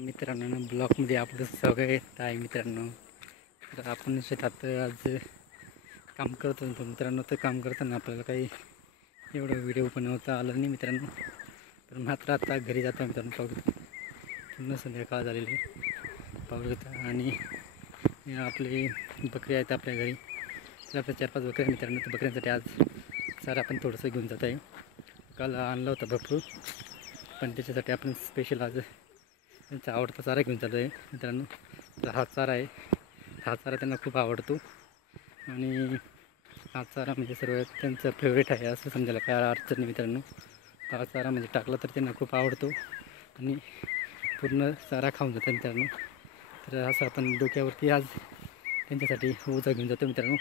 मित्रांनो ब्लॉगमध्ये आपलं स्वागत आहे मित्रांनो. तर आपण शेतात आज काम करत होतो मित्रांनो. तर काम करताना आपल्याला काही एवढं व्हिडिओ बनवता आलं नाही मित्रांनो. तर मात्र आता घरी जातो मित्रांनो. पाहू पूर्ण संध्याकाळ झालेली पाहू शकता. आणि आपले बकरी आहेत आपल्या घरी. तर आपल्या 4-5 बकऱ्या मित्रांनो. तर बकऱ्यांसाठी आज सारा आपण थोडंसं घेऊन जात आहे. काल आणलं होतं भरपूर, पण त्याच्यासाठी आपण स्पेशल आज त्यांचा आवडता चारा घेऊन चालू आहे मित्रांनो. तर हा चारा आहे. हा चारा त्यांना खूप आवडतो आणि हा चारा म्हणजे सर्व त्यांचं फेवरेट आहे असं समजायला काय अडचण नाही मित्रांनो. हा चारा म्हणजे टाकला तर त्यांना खूप आवडतो आणि पूर्ण चारा खाऊन जातो मित्रांनो. तर असं आपण डोक्यावरती आज त्यांच्यासाठी ओझा घेऊन जातो मित्रांनो.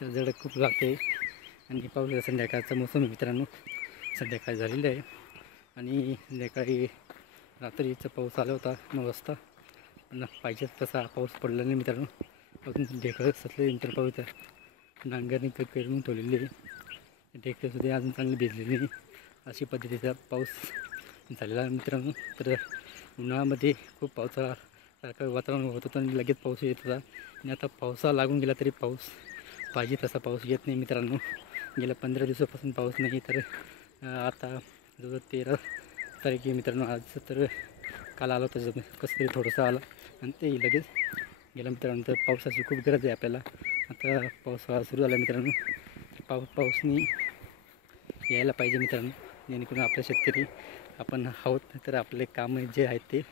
तर जड खूप लागते आणि पाऊस संध्याकाळचा मोसम आहे मित्रांनो. संध्याकाळ झालेलं आहे आणि संध्याकाळी रात्रीचा पाऊस आला होता 9 वाजता, पण पाहिजे तसा पाऊस पडला नाही मित्रांनो. अजून ढेकळं सचले नंतर पाऊस नांगरणी करून ठेवलेली आहे. ढेकळंसुद्धा अजून चांगली भिजलेली नाही, अशी पद्धतीचा पाऊस झालेला आहे मित्रांनो. तर उन्हाळ्यामध्ये खूप पावसासारखं वातावरण होत होतं आणि लगेच पाऊस येत होता. आणि आता पावसाळा लागून गेला तरी पाऊस पाहिजे तसा पाऊस येत नाही मित्रांनो. गेल्या 15 दिवसापासून पाऊस नाही. तर आता जवळ 13 तारीख मित्रांनो आज. तर काल आलं होतं कसं तरी थोडंसं आलं आणि ते लगेच गेलं मित्रांनो. तर पावसाची खूप गरज आहे आपल्याला. आता पावसाळा सुरू झाला मित्रांनो. पाऊसनी यायला पाहिजे मित्रांनो, जेणेकरून आपले शेतकरी आपण आहोत. तर आपले कामं जे आहेत ते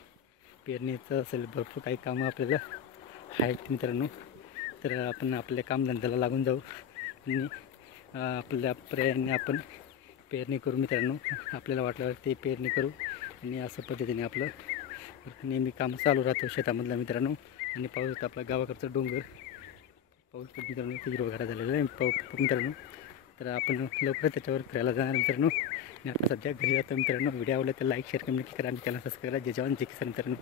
पेरणीचं असेल, भरपूर काही कामं आपल्याला आहेत मित्रांनो. तर आपण आपल्या कामधंद्याला लागून जाऊ आणि आपल्या पर्यायाने आपण पेरणी करू मित्रांनो. आपल्याला वाटल्यावर ते पेरणी करू आणि अशा पद्धतीने आपलं नेहमी काम चालू राहतो शेतामधलं मित्रांनो. आणि पाऊस आपला गावाकडचं डोंगर पाऊस मित्रांनो ते हिरवगार झालेलं आहे मित्रांनो. तर आपण लवकर त्याच्यावर फिरायला जाणार मित्रांनो. आणि आता सध्या घरी जातो मित्रांनो. व्हिडिओ आवडला तर लाईक शेअर कमेंट करा आणि चॅनल सबस्क्राईब करा. जय जवान जय किसान मित्रांनो.